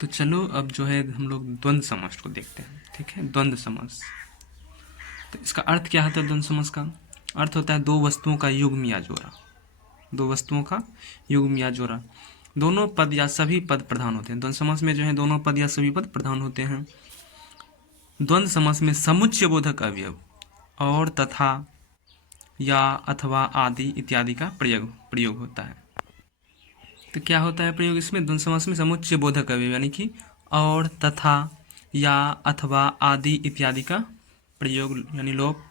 तो चलो अब जो है हम लोग द्वंद्व समास को देखते हैं। ठीक है, द्वंद्व समास। तो इसका अर्थ क्या होता है? द्वंद्व समास का अर्थ होता है दो वस्तुओं का युग्म या जोड़ा। दो वस्तुओं का युग्म या जोड़ा। दोनों पद या सभी पद प्रधान होते हैं। द्वंद्व समास में जो है दोनों पद या सभी पद प्रधान होते हैं। द्वंद्व समास में समुच्चय बोधक अवयव और, तथा, या, अथवा, आदि इत्यादि का प्रयोग होता है। तो क्या होता है प्रयोग इसमें? द्वंद्व समास में समुच्चय बोधक अवयव यानी कि और, तथा, या, अथवा, आदि इत्यादि का प्रयोग यानी लोप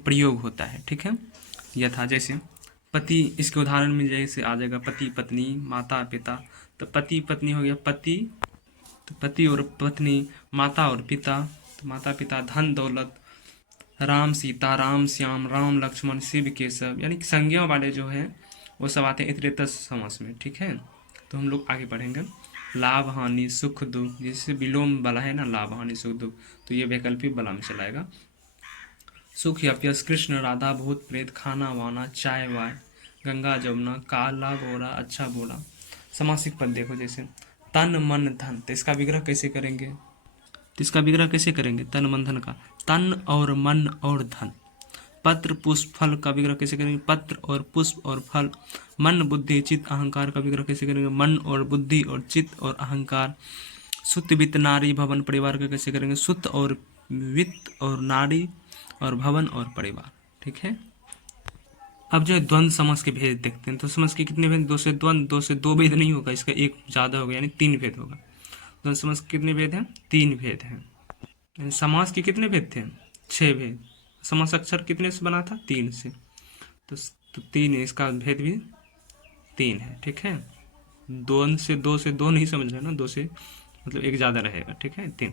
प्रयोग होता है। ठीक है, यथा जैसे पति, इसके उदाहरण में जैसे आ जाएगा पति पत्नी, माता पिता। तो पति पत्नी हो गया पति, तो पति और पत्नी, माता और पिता, तो माता पिता, धन दौलत, राम सीता, राम श्याम, राम लक्ष्मण, शिव केशव, यानी कि संज्ञा वाले जो है वो सब आते हैं इतरेतर समास में। ठीक है, तो हम लोग आगे पढ़ेंगे। लाभ हानि सुख दुख, जैसे विलोम वाला है ना, लाभ हानि सुख दुख, तो ये वैकल्पिक वाला में चलाएगा। सुख यप्यस, कृष्ण राधा, भूत प्रेत, खाना वाना, चाय वाय, गंगा जमुना, काला गोरा, अच्छा बुरा। समासिक पद देखो जैसे तन मन धन, तो इसका विग्रह कैसे करेंगे? तन मन धन का, तन और मन और धन। पत्र पुष्प फल का विग्रह कैसे करेंगे? पत्र और पुष्प और फल। मन बुद्धि चित्त अहंकार का विग्रह कैसे करेंगे? मन और बुद्धि और चित्त और अहंकार। सुत वित्त नारी भवन परिवार का कैसे करेंगे? सुत और वित्त और नारी और भवन और परिवार। ठीक है, अब जो है द्वंद्व समास के भेद देखते हैं। तो समास के कितने भेद? दो से द्वंद्व, दो से दो भेद नहीं होगा, इसका एक ज़्यादा होगा यानी तीन भेद होगा। द्वंद्व समास के कितने भेद हैं? तीन भेद हैं। समास के कितने भेद थे? छह भेद। समास अक्षर कितने से बना था? तीन से। तो तीन है, इसका भेद भी तीन है। ठीक है, दो से दो नहीं समझ रहे ना, दो से मतलब एक ज़्यादा रहेगा। ठीक है, तीन।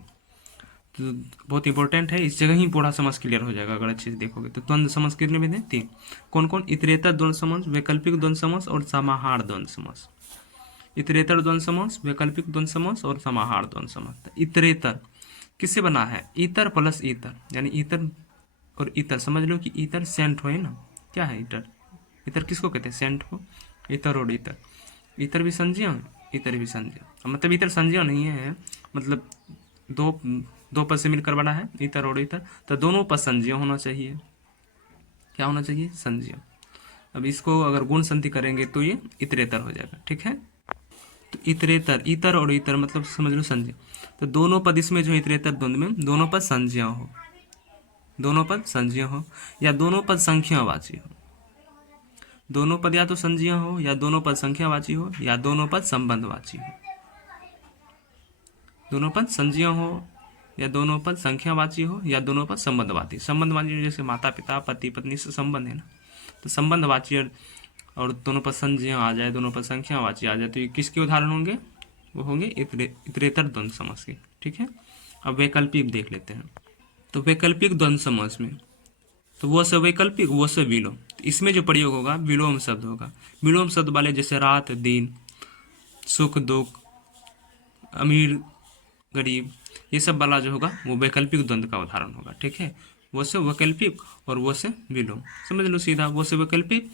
तो बहुत इंपॉर्टेंट है, इस जगह ही पूरा समास क्लियर हो जाएगा अगर अच्छे से देखोगे। तो द्वंद्व समास कितने भेद हैं? तीन। कौन कौन? इतरेतर द्वंद्व समास, वैकल्पिक द्वंद्व समास और समाहार द्वंद्व समास। इतरेतर द्वंद्व समास, वैकल्पिक द्वंद्व समास और समाहार द्वंद्व समास। इतरेतर किससे बना है? ईतर प्लस ईतर, यानी ईतर और ईतर। समझ लो कि ईतर सेंट हो, है ना। क्या है ईतर? ईतर किसको कहते हैं? सेंट हो। ईतर और ईतर, ईतर भी संज्ञा, ईतर भी संज्ञा। मतलब ईतर संज्ञा नहीं है, मतलब दो दो पद से मिलकर बना है ईतर और ईतर, तो दोनों पद संज्ञा होना चाहिए। क्या होना चाहिए? संज्ञा। अब इसको अगर गुण संधि करेंगे तो ये इतरेतर हो जाएगा। ठीक है, तो इतरेतर, ईतर और ईतर मतलब समझ लो संज्ञा। तो दोनों पद इसमें जो इतरेतर द्वंद्व में दोनों पद संज्ञा हो, दोनों पद संज्ञा हो या दोनों पद संख्यावाची हो। दोनों पद या तो संज्ञा हो या दोनों पद संख्यावाची हो या दोनों पद संबंधवाची हो। दोनों पद संज्ञा हो या दोनों पद संख्यावाची हो या दोनों पद संबंधवाची। संबंधवाची जैसे माता पिता पति पत्नी से संबंध है ना, तो संबंधवाची और दोनों पद संज्ञा आ जाए, दोनों पद संख्यावाची आ जाए, तो ये किसके उदाहरण होंगे? वो होंगे इतरेतर द्वंद्व समास के। ठीक है, अब वैकल्पिक देख लेते हैं। तो वैकल्पिक द्वंद्व समास में तो वो से वैकल्पिक, वो से विलोम। तो इसमें जो प्रयोग होगा विलोम शब्द होगा। विलोम शब्द वाले जैसे रात दिन, सुख दुख, अमीर गरीब, ये सब वाला जो होगा वो वैकल्पिक द्वंद्व का उदाहरण होगा। ठीक है, वो से वैकल्पिक और वो से विलोम। समझ लो सीधा, वो से वैकल्पिक,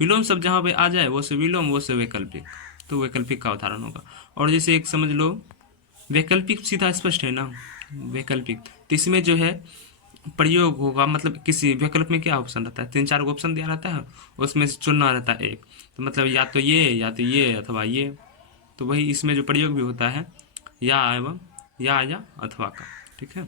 विलोम शब्द जहाँ पे आ जाए वो से विलोम, वो से वैकल्पिक, तो वैकल्पिक का उदाहरण होगा। और जैसे एक समझ लो वैकल्पिक, सीधा स्पष्ट है ना वैकल्पिक, तो इसमें जो है प्रयोग होगा, मतलब किसी विकल्प में क्या ऑप्शन रहता है? तीन चार ऑप्शन दिया रहता है, उसमें से चुनना रहता है एक, तो मतलब या तो ये अथवा ये। तो वही इसमें जो प्रयोग भी होता है या एवं या अथवा का। ठीक है,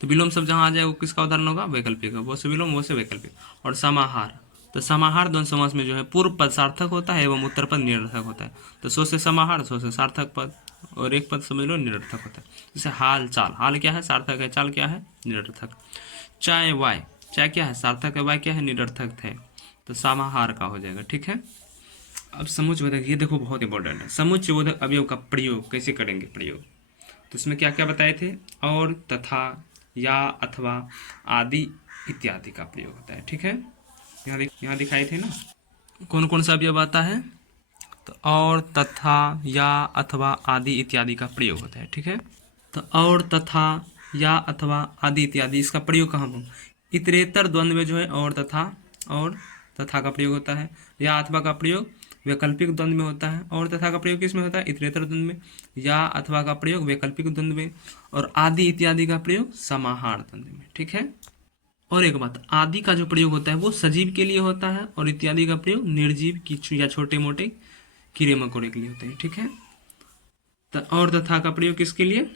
तो विलोम शब्द जहाँ आ जाए वो किसका उदाहरण होगा? वैकल्पिक का। वो से विलोम, वो से वैकल्पिक। और समाहार, तो समाहार द्वंद्व समास में जो है पूर्व पद सार्थक होता है एवं उत्तर पद निरर्थक होता है। तो सो से समाहार, सो से सार्थक पद, और एक पद समझ लो निरर्थक होता है। जैसे हाल चाल, हाल क्या है? सार्थक है। चाल क्या है? निरर्थक। चाय वाय, चाय क्या है? सार्थक है। वाय क्या है? निरर्थक है। तो समाहार का हो जाएगा। ठीक है, अब समुच्चय बोधक, ये देखो बहुत इंपॉर्टेंट है। समुच्चय बोधक अवयव का प्रयोग कैसे करेंगे? प्रयोग तो इसमें क्या क्या बताए थे? और, तथा, या, अथवा, आदि इत्यादि का प्रयोग होता है। ठीक है, यहाँ दिखाए थे ना कौन कौन सा अवयव आता है? तो और, तथा, या, अथवा, आदि इत्यादि का प्रयोग होता है। ठीक है, तो और, तथा, या, अथवा, आदि इत्यादि, इसका प्रयोग कहाँ होगा? इतरेतर द्वंद्व में जो है और तथा का प्रयोग होता है। या अथवा का प्रयोग वैकल्पिक द्वंद्व में होता है, और तथा का प्रयोग किस में होता है? इतरेतर द्वंद्व में। या अथवा का प्रयोग वैकल्पिक द्वंद्व में, और आदि इत्यादि का प्रयोग समाहार द्वंद्व में। ठीक है। और एक बात, आदि का जो प्रयोग होता है वो सजीव के लिए होता है, और इत्यादि का प्रयोग निर्जीव या छोटे मोटे कीड़े मकोड़े के लिए होते हैं। ठीक है। और तथा का प्रयोग किसके लिए?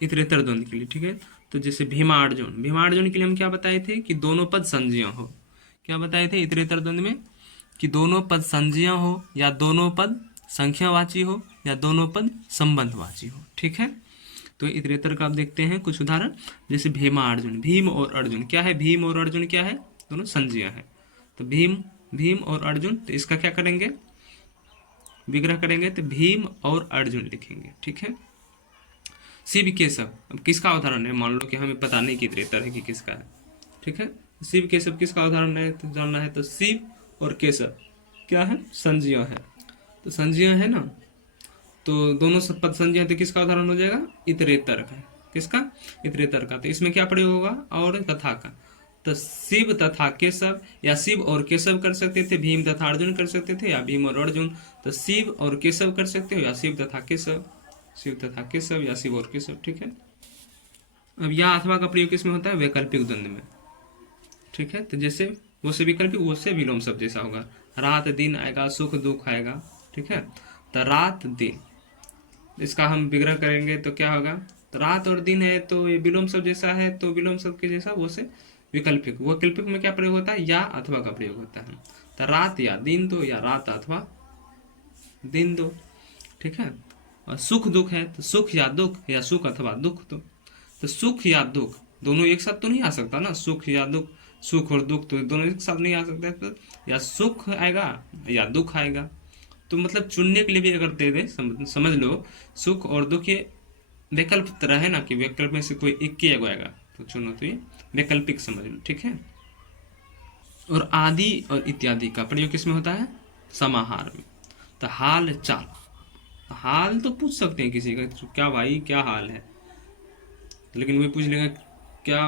इतरेतर द्वंद्व के लिए। ठीक है। तो जैसे भीमार्जुन, भीमार्जुन के लिए हम क्या बताए थे कि दोनों पद संज्ञा हो। क्या बताए थे इतरेतर द्वंद्व में? कि दोनों पद संज्ञा हो, या दोनों पद संख्यावाची हो, या दोनों पद संबंधवाची हो। ठीक है। तो इतरेतर का आप देखते हैं कुछ उदाहरण, जैसे भीमार्जुन, भीम और अर्जुन। क्या है? भीम और अर्जुन क्या है? दोनों संज्ञा है। तो भीम और अर्जुन, तो इसका क्या करेंगे? विग्रह करेंगे, तो भीम और अर्जुन लिखेंगे। ठीक है। शिव केशव, अब किसका उदाहरण है? मान लो कि हमें पता नहीं कि इतरेतर है कि किसका है। ठीक है। शिव केशव किसका उदाहरण है? तो जानना है, तो शिव और केशव क्या है? संज्ञा है। तो संज्ञा है ना, तो दोनों पद संज्ञा, तो किसका उदाहरण हो जाएगा? इतरेतर का। किसका? इतरेतर का। तो इसमें क्या प्रयोग होगा? और तथा का। तो शिव तथा केशव, या शिव और केशव कर सकते थे, भीम तथा अर्जुन कर सकते थे, या भीम और अर्जुन। तो शिव और केशव कर सकते हो, या शिव तथा केशव, शिव तथा केशव, या शिव और केशव। ठीक है। अब या अथवा का प्रयोग किसमें होता है? वैकल्पिक द्वंद्व में। ठीक है। तो जैसे वो से विकल्पिक, वो से विलोम शब्द जैसा होगा। रात दिन आएगा, सुख दुख आएगा। ठीक है। तो रात दिन, इसका हम विग्रह करेंगे तो क्या होगा? तो रात और दिन है, तो ये विलोम शब्द जैसा है, तो विलोम शब्द के जैसा वो से विकल्पिक। वैकल्पिक में क्या प्रयोग होता है? या अथवा का प्रयोग होता है। तो रात या दिन दो, या रात अथवा दिन दो। ठीक है। और सुख दुख है, तो सुख या दुख, या सुख अथवा दुख दो। तो सुख या दुख दोनों एक साथ तो नहीं आ सकता ना, सुख या दुख, सुख और दुख तो दोनों एक साथ नहीं आ सकता। तो या सुख आएगा या दुख आएगा। तो मतलब चुनने के लिए भी अगर दे दे, समझ लो सुख और दुख ये वैकल्प तरह है ना, कि वैकल्प में से कोई एक ही एगो आएगा तो चुनो, तो ये वैकल्पिक समझ लो। ठीक है। और आदि और इत्यादि का प्रयोग किसमें होता है? समाहार में। तो हाल चाल, हाल तो पूछ सकते हैं किसी का, क्या भाई क्या हाल है, लेकिन वही पूछ लेगा क्या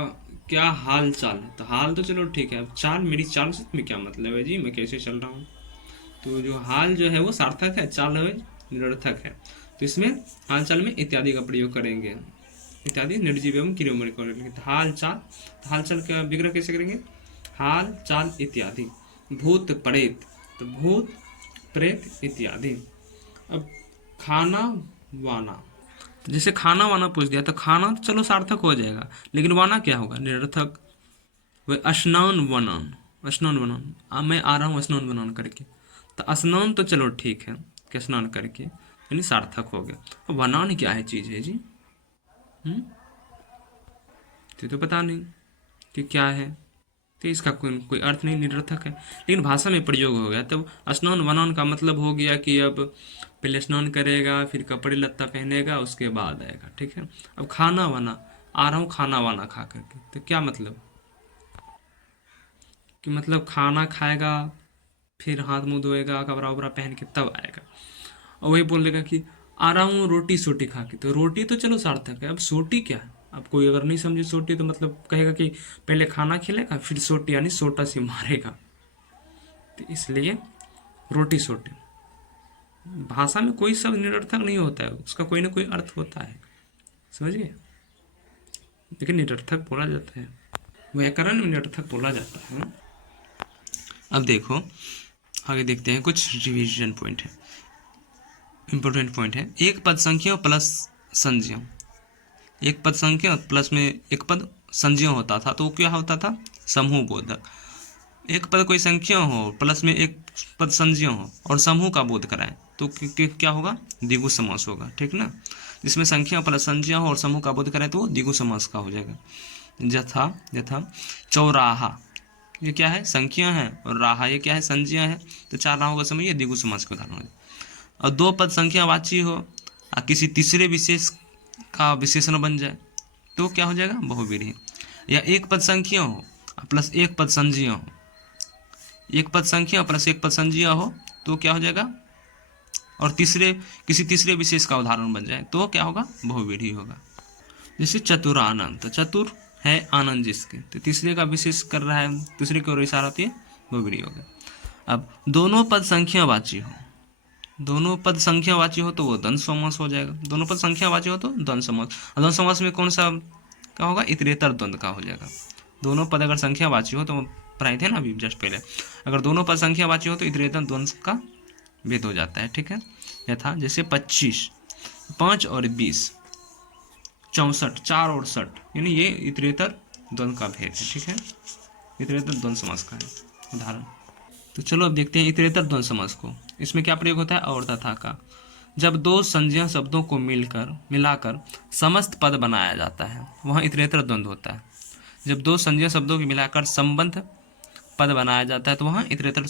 क्या हाल चाल है। तो हाल तो चलो ठीक है, अब चाल, मेरी चाल से तुम्हें क्या मतलब है जी, मैं कैसे चल रहा हूँ। तो जो हाल जो है वो सार्थक है, चाल है निरर्थक है। तो इसमें हाल चाल में इत्यादि का प्रयोग करेंगे, इत्यादि निर्जीव एवं क्रियामणि करेंगे। तो हाल चाल, तो हाल चाल का विग्रह कैसे करेंगे? हाल चाल इत्यादि। भूत प्रेत, तो भूत प्रेत इत्यादि। अब खाना वाना, जैसे खाना वाना पूछ दिया, तो खाना तो चलो सार्थक हो जाएगा, लेकिन वाना क्या होगा? निरर्थक। वह स्नान वनान, स्नान वनान, मैं आ रहा हूँ स्नान वनान करके। तो स्नान तो चलो ठीक है कि स्नान करके, यानी सार्थक हो गया। अब वनान क्या है चीज़ है जी? तो पता नहीं कि क्या है, तो इसका कोई अर्थ नहीं, निरर्थक है, लेकिन भाषा में प्रयोग हो गया। तो स्नान वनान का मतलब हो गया कि अब पहले स्नान करेगा, फिर कपड़े लत्ता पहनेगा, उसके बाद आएगा। ठीक है। अब खाना वाना, आ रहा हूँ खाना वाना खा करके, तो क्या मतलब? कि मतलब खाना खाएगा, फिर हाथ मुंह धोएगा, कपड़ा वपड़ा पहन के तब आएगा। और वही बोल देगा कि आ रहा हूँ रोटी सोटी खा के, तो रोटी तो चलो सार्थक है, अब सोटी क्या है? अब कोई अगर नहीं समझे सोटी, तो मतलब कहेगा कि पहले खाना खिलेगा फिर सोटी, यानी सोटा से मारेगा। तो इसलिए रोटी सोटी, भाषा में कोई शब्द निरर्थक नहीं होता है, उसका कोई ना कोई अर्थ होता है, समझिए। लेकिन निरर्थक बोला जाता है, व्याकरण में निरर्थक बोला जाता है। अब देखो आगे देखते हैं, कुछ रिवीजन पॉइंट है, इंपॉर्टेंट पॉइंट है। एक पद संख्या प्लस संज्ञा, एक पद संख्या प्लस में एक पद संज्ञा होता था, तो वो क्या होता था? समूह बोधक। एक पद कोई संख्या हो, प्लस में एक पद संज्ञा हो, और समूह का बोध कराए, तो क्या होगा? द्विगु समास होगा। ठीक ना। जिसमें संख्या प्लस संज्ञा हो और समूह का बोध कराए, तो वो द्विगु समास का हो जाएगा। यथा यथा चौराहा, ये क्या है? संख्या है, और राहा ये क्या है? संज्ञा है। तो चार राहों का समय ये द्विगु समास का उदाहरण है। और दो पद संख्यावाची हो और किसी तीसरे विशेष का विशेषण बन जाए, तो क्या हो जाएगा? बहुव्रीहि। या एक पद संख्या हो प्लस एक पद संज्ञा हो, एक पद संख्या प्लस एक पद संज्ञा हो, तो क्या हो जाएगा? और किसी तीसरे विशेष का उदाहरण बन जाए, तो क्या होगा? बहुव्रीहि होगा। जैसे चतुरानंद, तो चतुर है आनंद जिसके, तो तीसरे का विशेष कर रहा है, तीसरे की ओर इशारा होती है, बहुव्रीहि होगा। अब दोनों पद संख्यावाची हो, दोनों पद संख्यावाची हो तो वो द्वंद्व समास हो जाएगा, दोनों पद संख्यावाची हो तो द्वंद्व समास। द्वंद्व समास में कौन सा क्या होगा, इतरेतर द्वंद्व का हो जाएगा। दोनों पद अगर संख्यावाची हो तो पढ़ाए थे ना अभी जस्ट पहले, अगर दोनों पद संख्यावाची हो तो इतरेतर द्वंद्व का भेद हो जाता है, ठीक है। यथा जैसे 25, 5 और 20, 64, 4 और 60, यानी ये इतरेतर द्वंद्व का भेद है, ठीक है। इतरेतर द्वंद्व समास का है उदाहरण। तो चलो अब देखते हैं इतरेतर द्वंद्व समास को। इसमें क्या प्रयोग होता है, और तथा का। जब दो संज्ञा शब्दों को मिलाकर समस्त पद बनाया जाता है वहाँ इतरेतर द्वंद्व होता है। जब दो संज्ञा शब्दों को मिलाकर संबंध पद बनाया जाता है तो वहाँ इतरेतर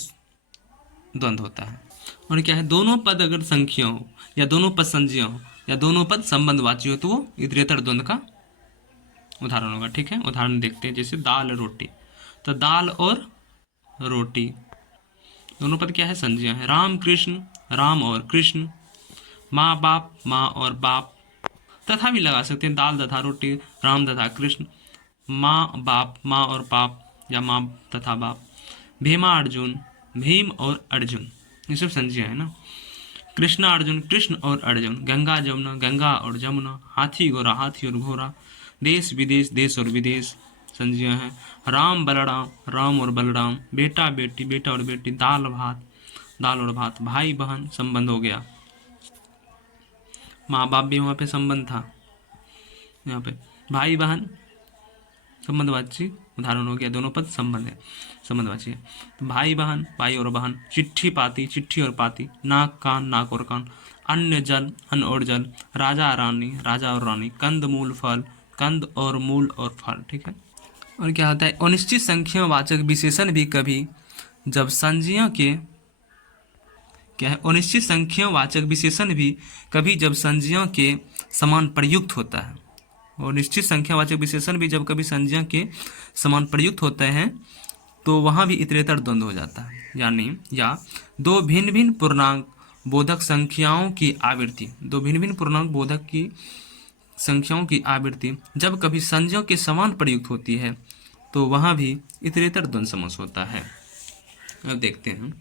द्वंद्व होता है। और क्या है, दोनों पद अगर संख्या हो या दोनों पद संज्ञा हो या दोनों पद संबंधवाची हो तो वो इतरेतर द्वंद्व का उदाहरण होगा, ठीक है। उदाहरण देखते हैं, जैसे दाल रोटी, तो दाल और रोटी दोनों पद क्या है, संज्ञा है। राम कृष्ण, राम और कृष्ण। माँ बाप, माँ और बाप। तथा भी लगा सकते हैं, दाल तथा रोटी, राम तथा कृष्ण, माँ बाप, माँ और बाप, या माँ तथा बाप। भीमा अर्जुन, भीम और अर्जुन, ये सब संज्ञा है ना। कृष्णा अर्जुन, कृष्ण और अर्जुन। गंगा जमुना, गंगा और जमुना। हाथी घोड़ा, हाथी और घोड़ा। देश विदेश, देश और विदेश संज्ञा है। राम बलराम, राम और बलराम। बेटा बेटी, बेटा और बेटी। दाल भात, दाल और भात। भाई बहन संबंध हो गया। माँ बाप भी वहाँ पे संबंध था, यहाँ पे भाई बहन संबंधवाची उदाहरण हो गया, दोनों पद संबंध है, संबंधवाची है। तो भाई बहन, भाई और बहन। चिट्ठी पाती, चिट्ठी और पाती। नाक कान, नाक और कान। अन्न जल, अन्न और जल। राजा रानी, राजा और रानी। कंद मूल फल, कंद और मूल और फल, ठीक है। और क्या होता है, अनिश्चित संख्या वाचक विशेषण भी कभी जब संज्ञा के क्या है, अनिश्चित संख्या वाचक विशेषण भी कभी जब संज्ञा के समान प्रयुक्त होता है। और निश्चित संख्यावाचक विशेषण भी जब कभी संज्ञा के समान प्रयुक्त होते हैं तो वहाँ भी इतरेतर द्वंद्व हो जाता है। यानी या दो भिन्न भिन्न पूर्णांक बोधक संख्याओं की आवृत्ति, दो भिन्न भिन्न पूर्णांक बोधक की संख्याओं की आवृत्ति जब कभी संज्ञा के समान प्रयुक्त होती है तो वहाँ भी इतरेतर द्वंद्व समास होता है। अब देखते हैं,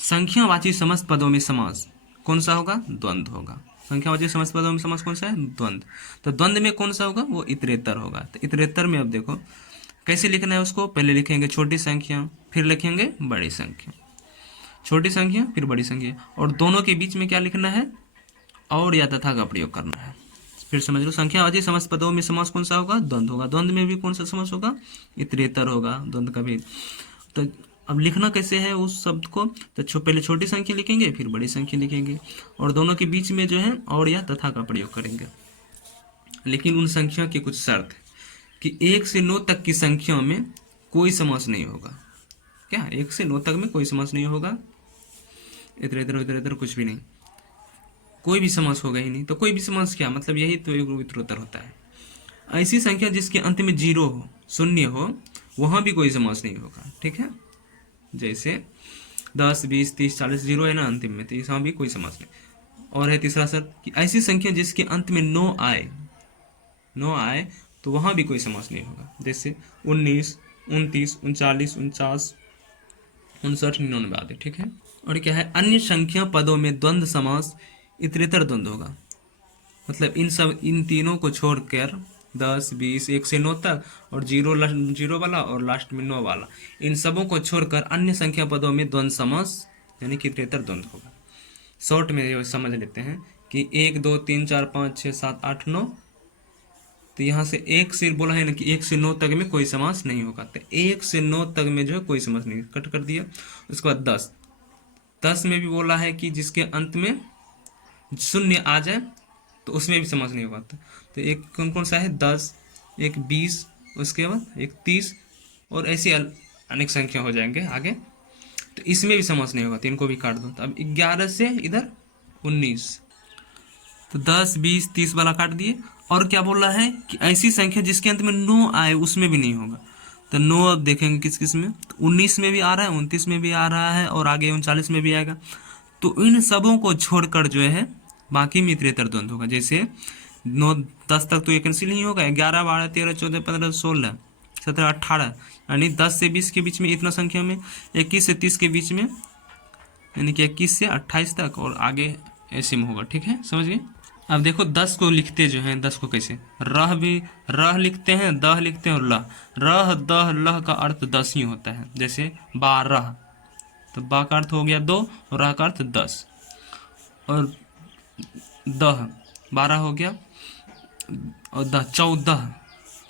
संख्यावाची समस्त पदों में समास कौन सा होगा, द्वंद्व होगा। संख्यावाची समस्त पदों में समास कौन सा है, द्वंद्व। तो द्वंद्व में कौन सा होगा, वो इतरेतर होगा। तो इतरेतर में अब देखो कैसे लिखना है उसको, पहले लिखेंगे छोटी संख्या, फिर लिखेंगे बड़ी संख्या, छोटी संख्या फिर बड़ी संख्या, और दोनों के बीच में क्या लिखना है, और या तथा का प्रयोग करना है। फिर समझ लो, संख्यावाची समस्त पदों में समास कौन सा होगा, द्वंद्व होगा। द्वंद्व में भी कौन सा समास होगा, इतरेतर होगा, द्वंद्व का भी। तो अब लिखना कैसे है उस शब्द को, तो पहले छोटी संख्या लिखेंगे फिर बड़ी संख्या लिखेंगे, और दोनों के बीच में जो है और या तथा का प्रयोग करेंगे। लेकिन उन संख्या की कुछ शर्त कि 1 से 9 तक की संख्या में कोई समास नहीं होगा। क्या, 1 से 9 तक में कोई समास नहीं होगा, इधर इधर इधर इधर कुछ भी नहीं, कोई भी समास होगा ही नहीं। तो कोई भी समास क्या मतलब, यही तो एक इतरोत्तर होता है। ऐसी संख्या जिसके अंत में 0 हो, शून्य हो, वहाँ भी कोई समास नहीं होगा, ठीक है। जैसे 10, 20, 30, 40 0 है ना अंतिम में, तो यहाँ भी कोई समास नहीं। और है तीसरा शर्त कि ऐसी संख्या जिसके अंत में 9 आए तो वहाँ भी कोई समास नहीं होगा। जैसे 19, 29, 39, 49, 59, 99 आदि, ठीक है। और क्या है, अन्य संख्या पदों में द्वंद्व समास इतरेतर द्वंद्व होगा। मतलब इन तीनों को छोड़कर 10, 20, 1 से 9 तक और 0 वाला और लास्ट में 9 वाला, इन सबों को छोड़कर अन्य संख्या पदों में द्वंद्व समास यानी कि इतरेतर द्वंद्व होगा। शॉर्ट में समझ लेते हैं कि 1, 2, 3, 4, 5, 6, 7, 8, 9, तो यहाँ से 1 से बोला है ना कि 1 से 9 तक में कोई समास नहीं होगा। तो 1 से 9 तक में जो है कोई समास नहीं, कट कर दिया। उसके बाद 10 में भी बोला है कि जिसके अंत में 0 आ जाए तो उसमें भी समास नहीं होगा। तो एक कौन कौन सा है, 10, एक 20, उसके बाद एक 30, और ऐसे अनेक संख्या हो जाएंगे आगे, तो इसमें भी समास नहीं होगा, तो इनको भी काट दो। तो अब 11 से इधर 19, तो 10, 20, 30 वाला काट दिए। और क्या बोल रहा है कि ऐसी संख्या जिसके अंत में 9 आए उसमें भी नहीं होगा। तो 9 अब देखेंगे किस किस में, तो 19 में भी आ रहा है, 29 में भी आ रहा है, और आगे 39 में भी आएगा। तो इन सबों को छोड़कर जो है बाकी में इतरेतर द्वंद्व होगा। जैसे 9, 10 तक तो ये कैंसिल नहीं होगा, 11, 12, 13, 14, 15, 16, 17, 18, यानी 10 से 20 के बीच में इतना संख्या में, 21 से 30 के बीच में यानी कि 21 से 28 तक और आगे ऐसे में होगा। ठीक है, समझ गए। अब देखो 10 को लिखते जो हैं, 10 को कैसे, रह भी रह लिखते हैं, दह लिखते हैं और लह। रह दह लह का अर्थ 10 ही होता है। जैसे 12, तो बा का अर्थ हो गया 2 और रह का अर्थ 10, और दह 12 हो गया, और दह 14,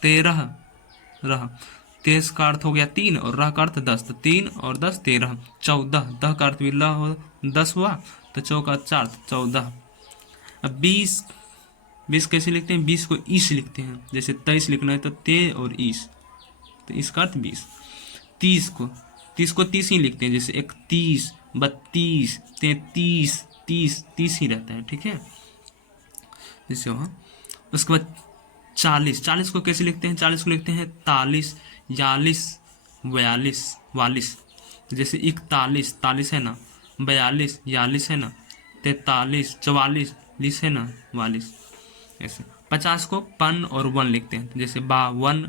13 रह, 23 का अर्थ हो गया 3 और रह का अर्थ 10, तो 3 और 10 13, 14, दह का अर्थ भी लह हो 10 हुआ, तो चौ का 4, तो 14। अब 20 कैसे लिखते हैं, 20 को ईस लिखते हैं। जैसे 23 लिखना है तो ते और ईस, तो इसका अर्थ 20। 30 को 30 ही लिखते हैं। जैसे 31, 32, 33, 30 ही रहता है। ठीक है, जैसे वहाँ। उसके बाद 40 को कैसे लिखते हैं, 40 को लिखते हैं 41, 42, 42, 42। जैसे 41 तालीस है ना, 42 42 है ना, 43 44 लिस है ना, 42 ऐसे। 50 को पन और वन लिखते हैं। जैसे बा वन,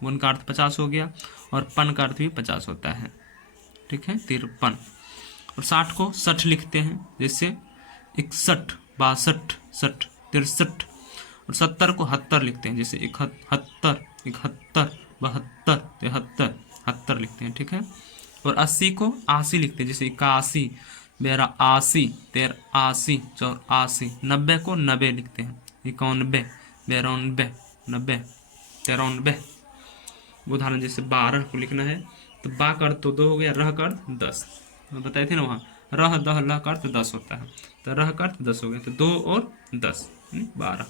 वन का अर्थ 50 हो गया, और पन का अर्थ भी 50 होता है। ठीक है, 53। और 60 को 60 लिखते हैं। जैसे 61, 62, 60, 63। और 70 को 70 लिखते हैं। जैसे 71, 71, 72, 73, 70 लिखते हैं। ठीक है, और 80 को 80 लिखते हैं। जैसे 81, 82, 83, 84। 90 को 90 लिखते हैं। 91, 92, 90, 93। उदाहरण जैसे 12 को लिखना है तो बा का अर्थ तो 2 हो गया, रह का अर्थ 10, बताए थे ना वहाँ, रह दह लह का अर्थ 10 होता है, तो रह का अर्थ 10 हो गया, तो 2 और 10 12।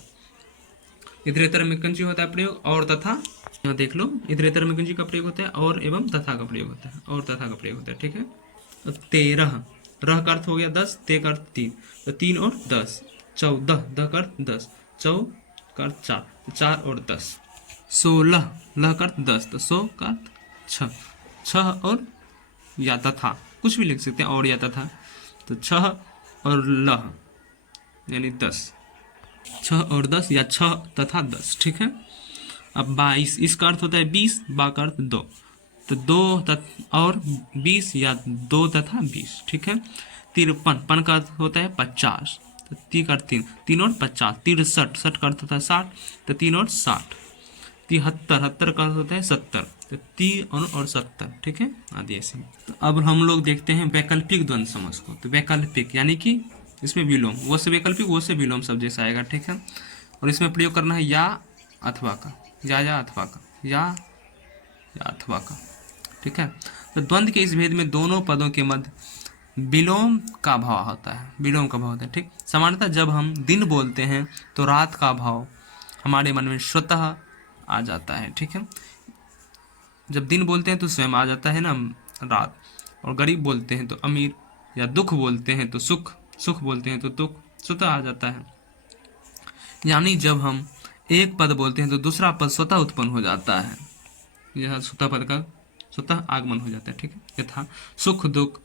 इतरेतर में कंजी होता है प्रयोग और तथा, यहाँ देख लो, इतरेतर में कंजी का प्रयोग होता है और एवं तथा का प्रयोग होता है, और तथा का प्रयोग होता है। ठीक है, तो 13, रह का अर्थ हो गया 10, ते का अर्थ 3, तो 3 और 10, 14, द का अर्थ 10, चौ का अर्थ 4, तो 4 और 10। 16, लह का अर्थ 10, तो 100 का अर्थ 6, 6 और या तथा, कुछ भी लिख सकते हैं, और या तथा, तो 6 और लह यानी 10, 6 और 10 या 6 तथा 10। ठीक है, अब 22, इसका अर्थ होता है 20, बा का अर्थ 2, तो 2 और 20 या 2 तथा 20। ठीक है, 53, पन का अर्थ होता है 50, तो 3 का अर्थ 3, 3 और 50, 63, 60 का अर्थ होता है 60, तो 3 और 60। 73, 70 का अर्थ होता है 70, तो 3 और 70। ठीक है, आदि ऐसे। तो अब हम लोग देखते हैं वैकल्पिक द्वंद्व समास को। तो वैकल्पिक यानी कि इसमें विलोम, वो से वैकल्पिक, वो से विलोम शब्द जैसा आएगा। ठीक है, और इसमें प्रयोग करना है या अथवा का, या अथवा का, या अथवा का। ठीक है, तो द्वंद्व के इस भेद में दोनों पदों के मध्य विलोम का भाव होता है, विलोम का भाव होता है। ठीक, सामान्यतः जब हम दिन बोलते हैं तो रात का भाव हमारे मन में स्वतः आ जाता है। ठीक है, जब दिन बोलते हैं तो स्वयं आ जाता है ना रात, और गरीब बोलते हैं तो अमीर, या दुख बोलते हैं तो सुख, सुख बोलते हैं तो दुख, स्वतः आ जाता है। यानी जब हम एक पद बोलते हैं तो दूसरा पद स्वतः उत्पन्न हो जाता है, यह स्वतः पद का स्वतः आगमन हो जाता है। ठीक है, यथा सुख दुख,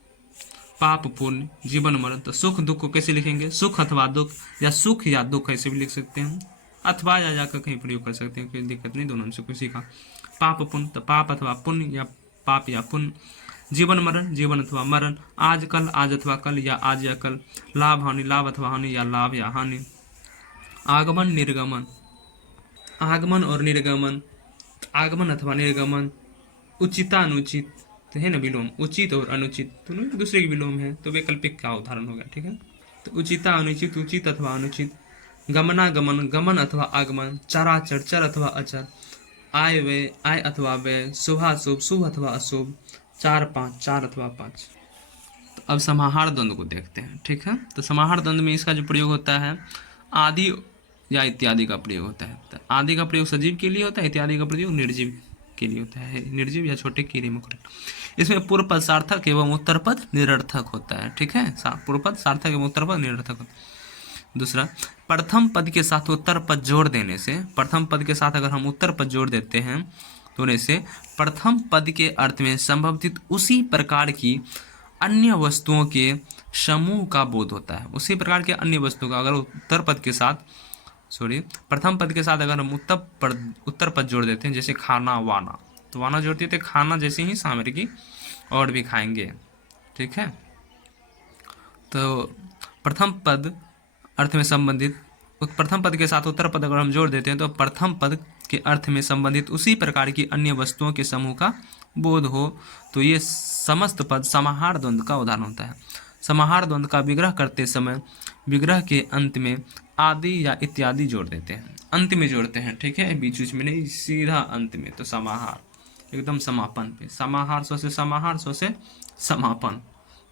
पाप पुण्य, जीवन मरण। तो सुख दुख को कैसे लिखेंगे, सुख अथवा दुख, या सुख या दुख ऐसे भी लिख सकते हैं, अथवा या जाकर कहीं प्रयोग कर सकते हैं, कोई दिक्कत नहीं, दोनों में से किसी का। पाप पुण्य, तो पाप अथवा पुण्य, या पाप या पुण्य। जीवन मरण, जीवन अथवा मरण। आज कल, आज अथवा कल, या आज या कल। लाभ हानि, लाभ अथवा हानि, या लाभ या हानि। आगमन निर्गमन, आगमन और निर्गमन, आगमन अथवा निर्गमन। उचितानुचित है ना विलोम, उचित और अनुचित दोनों एक दूसरे की विलोम है, तो वैकल्पिक का उदाहरण होगा। ठीक है, तो उचिता अनुचित, उचित अथवा अनुचित। गमनागमन, गमन अथवा आगमन। चराचर, चर अथवा अचर। आय व्यय, आय अथवा व्यय। शुभाशुभ, शुभ अथवा अशुभ। 4 5, 4 अथवा 5। तो अब समाहार द्वंद्व को देखते हैं। ठीक है, तो समाहार द्वंद्व में इसका जो प्रयोग होता है आदि या इत्यादि का प्रयोग होता है। तो आदि का प्रयोग सजीव के लिए होता है, इत्यादि का प्रयोग निर्जीव के लिए होता है, निर्जीव या छोटे कीड़े मकोड़े। इसमें पूर्व पद सार्थक एवं उत्तर पद निरर्थक होता है। ठीक है, पूर्व पद सार्थक एवं उत्तर पद निरर्थक होता है। दूसरा, प्रथम पद के साथ उत्तर पद जोड़ देने से, प्रथम पद के साथ अगर हम उत्तर पद जोड़ देते हैं तो से प्रथम पद के अर्थ में संभवतः उसी प्रकार की अन्य वस्तुओं के समूह का बोध होता है। उसी प्रकार के अन्य वस्तुओं का अगर उत्तर पद के साथ, प्रथम पद के साथ अगर हम उत्तर पद जोड़ देते हैं, जैसे खाना वाना, तो वाना जोड़ते थे खाना जैसे ही सामग्री और भी खाएंगे। ठीक है, तो प्रथम पद अर्थ में संबंधित, प्रथम पद के साथ उत्तर पद अगर हम जोड़ देते हैं तो प्रथम पद के अर्थ में संबंधित उसी प्रकार की अन्य वस्तुओं के समूह का बोध हो, तो ये समस्त पद समाहार द्वंद्व का उदाहरण होता है। समाहार द्वंद्व का विग्रह करते समय विग्रह के अंत में आदि या इत्यादि जोड़ देते हैं, अंत में जोड़ते हैं, ठीक है, बीच बीच में नहीं, सीधा अंत में। तो समाहार एकदम समापन पे, समाहार स्व से समाहार, स्व से समापन,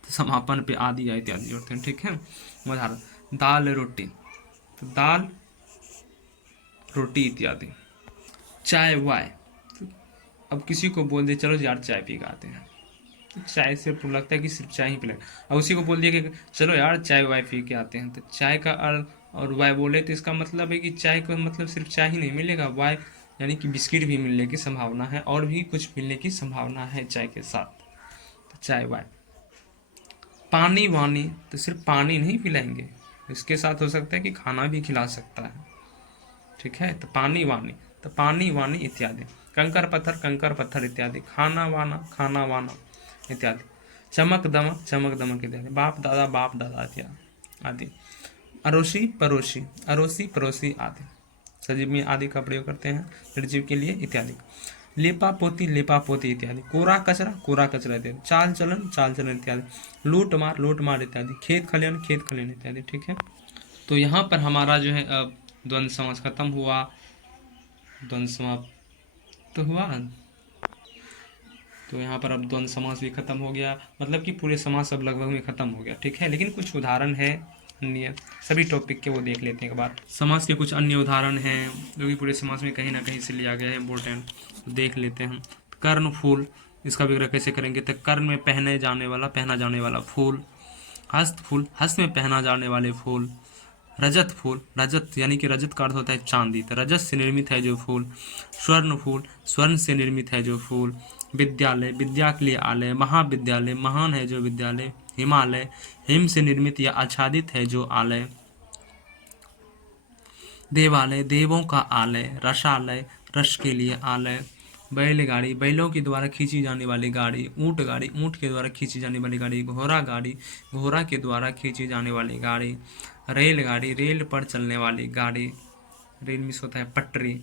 तो समापन पे आदि या इत्यादि जोड़ते हैं, ठीक है। उदाहरण दाल रोटी, तो दाल रोटी इत्यादि। चाय वाय, तो अब किसी को बोल दे चलो यार चाय पी के आते हैं, तो चाय से लगता है कि सिर्फ चाय ही पिलाए। अब उसी को बोल दिया कि चलो यार चाय वाय पी के आते हैं, तो चाय का अर्थ और वाय बोले तो इसका मतलब है कि चाय का मतलब सिर्फ चाय ही नहीं मिलेगा, वाय यानी कि बिस्किट भी मिलने की संभावना है और भी कुछ मिलने की संभावना है चाय के साथ, तो चाय वाय। पानी वानी, तो सिर्फ पानी नहीं पिलाएंगे, इसके साथ हो सकता है कि खाना भी खिला सकता है, ठीक है, तो पानी वानी इत्यादि। कंकर पत्थर इत्यादि। खाना वाना इत्यादि। चमक दमक इत्यादि। बाप दादा इत्यादि आदि। अरोसी पड़ोसी आदि। सजीव में आदि का प्रयोग करते हैं निर्जीव के लिए इत्यादि। लेपा पोती इत्यादि। कोरा कचरा इत्यादि। चाल चलन इत्यादि। लूट मार इत्यादि। खेत खलियान इत्यादि, ठीक है। तो यहाँ पर हमारा जो है द्वंद्व समास खत्म हुआ, द्वंद्व समाप्त तो हुआ, तो यहाँ पर अब द्वंद्व समास भी खत्म हो गया, मतलब कि पूरे समास अब लगभग में खत्म हो गया, ठीक है। लेकिन कुछ उदाहरण है अन्य सभी टॉपिक के, वो देख लेते हैं एक बार। समास के कुछ अन्य उदाहरण हैं जो कि पूरे समास में कहीं ना कहीं से लिया गया है, इम्पोर्टेंट, तो देख लेते हैं। कर्ण फूल, इसका विग्रह कैसे करेंगे, तो कर्ण में पहना जाने वाला फूल। हस्त फूल, हस्त में पहना जाने वाले फूल। रजत फूल, रजत यानी कि रजत का अर्थ होता है चांदी, तो रजत से निर्मित है जो फूल। स्वर्ण फूल, स्वर्ण से निर्मित है जो फूल। विद्यालय, विद्या के लिए आलय। महाविद्यालय, महान है जो विद्यालय। हिमालय, हिम से निर्मित या आच्छादित है जो आलय। देवालय, देवों का आलय। रसालय, रस के लिए आलय। बैलगाड़ी, बैलों के द्वारा खींची जाने वाली गाड़ी। ऊंट गाड़ी, ऊंट के द्वारा खींची जाने वाली गाड़ी। घोड़ा गाड़ी, घोड़ा के द्वारा खींची जाने वाली गाड़ी। रेलगाड़ी, रेल पर चलने वाली गाड़ी, रेल मिस होता है पटरी।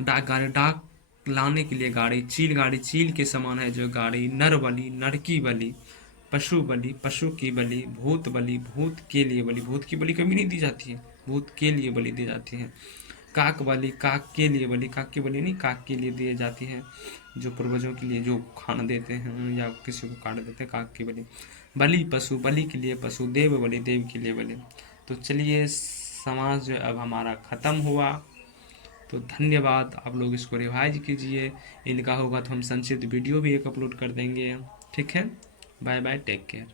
डाक गाड़ी, डाक लाने के लिए गाड़ी। चील गाड़ी, चील के समान है जो गाड़ी। नर बलि, नर की बलि। पशु बलि, पशु की बलि। भूत बलि, भूत के लिए बलि, भूत की बलि कभी नहीं दी जाती है, भूत के लिए बलि दी जाती है। काक बलि, काक के लिए बलि, काक की बलि नहीं, काक के लिए दी जाती है, जो पूर्वजों के लिए जो खाना देते हैं या किसी को काट देते हैं, काक की बलि। बलि पशु, बलि के लिए पशु। देव बलि, देव के लिए बलि। तो चलिए समास जो अब हमारा ख़त्म हुआ, तो धन्यवाद। आप लोग इसको रिवाइज कीजिए, इनका होगा तो हम संक्षिप्त वीडियो भी एक अपलोड कर देंगे, ठीक है। Bye bye, take care.